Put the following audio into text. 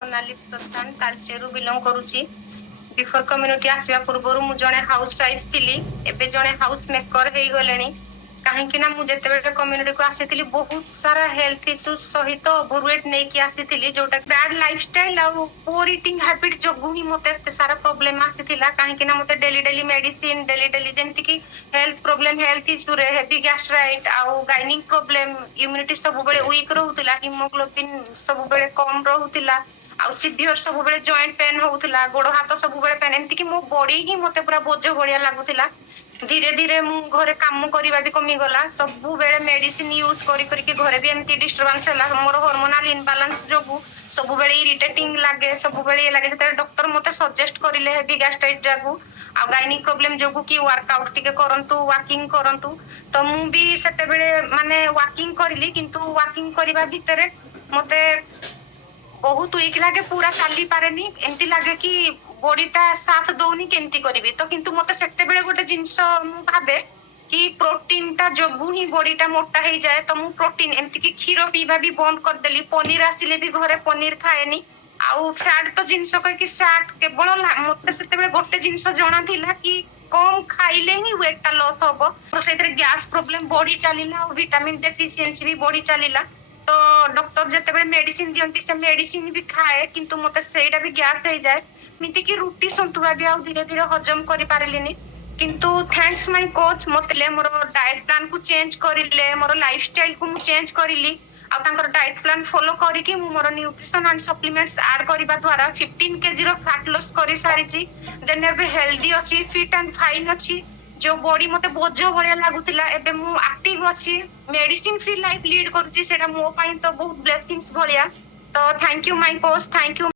सोनाली प्रधान तालचेरु belong करुची। Before community आसवा पूर्व मु जने हाउस वाइफ थिली, एबे जने हाउस मेकर हे गलेनी। कहीं ना मुझे कम्युनिटी को आसी बहुत सारा हेल्थ इश्यू सहित ओवरवेट नहीं कि आसी जोटा बैड लाइफस्टाइल और पुअर ईटिंग हैबिट जो ही मते एते सारा प्रॉब्लम आसीथिला। कहीं ना मते daily daily medicine daily daily जेमति कि हेल्थ प्रॉब्लम हेल्थ इश्यू रे हेवी गैस्ट्राइट आउ गाइनिक प्रॉब्लम इम्यूनिटी सब बेले वीक रहउतिला, हीमोग्लोबिन सब बेले कम रहउतिला आउ सिवियर सब बेले जॉइंट पेन होउतिला, गोड़ हाथ सब बेले पेन एमति कि मो बॉडी ही मते पूरा बोझ भलिया लागुतिला। धीरे धीरे मु घरे काम करबा भी कमी गला, सब बेले मेडिसिन यूज करी करी के घरे भी एमती डिस्टर्बेंस हला। मोर हार्मोनल इनबैलेंस जोगु सब बेले इरिटेटिंग लागे, सब बेले लागे जते डॉक्टर मते सजेस्ट करिले हेवी गैस्ट्राइट जागु आ गाइनिक प्रॉब्लम जोगु कि वर्कआउट टिके करंतु वॉकिंग करंतु। तो मु भी सेते बेले माने वॉकिंग करिली, किंतु वॉकिंग करबा भितरे मते बहुत वीक लागे, पूरा चली पारेनी, एमती लागे कि बॉडीटा साथ दौनी केमती करिवि। तो किंतु मते सेते बेले गोटे जिंस मु भाबे कि प्रोटीन टा जोगु ही बॉडीटा मोटा हे जाए। तो मु प्रोटीन एमती कि क्षीर पीवा भी बंद कर देली, पनीर आसिले भी घरे पनीर खाएनी आउ फैट तो जिंस कह कि फैट केवल मते सेते बेले गोटे जिंस जणा थिला कि कम खाइले ही वेट टा लॉस होबो। तो सेतरे गैस प्रॉब्लम बॉडी चलीला और विटामिन डेफिशिएंसी भी बॉडी चलीला। तो डॉक्टर जेते मेडिसिन दियंती से मेडिसिन भी खाए, किंतु मते सेटा भी गैस हो जाए। मिति कि रुटी संतुला भी आ धीरे धीरे हजम करि पारलिनी। किंतु थैंक्स माय कोच मते मोर डाइट प्लान को चेंज करिले, मोर लाइफस्टाइल को मु चेंज करिली आ तांकर डाइट प्लान फॉलो करी कि मु मोर न्यूट्रिशन एंड सप्लीमेंट्स ऐड करिबा द्वारा 15 केजी रो फैट लॉस करि सारिची। देन एबे हेल्दी अछि, फिट एंड फाइन अछि। जो बॉडी मते बोझ भलिया लागुतिला एबे मु एक्टिव अछि, मेडिसिन फ्री लाइफ लीड करूची। सेटा मो पई तो बहुत ब्लेसिंग्स भलिया। तो thank you my coach, thank you.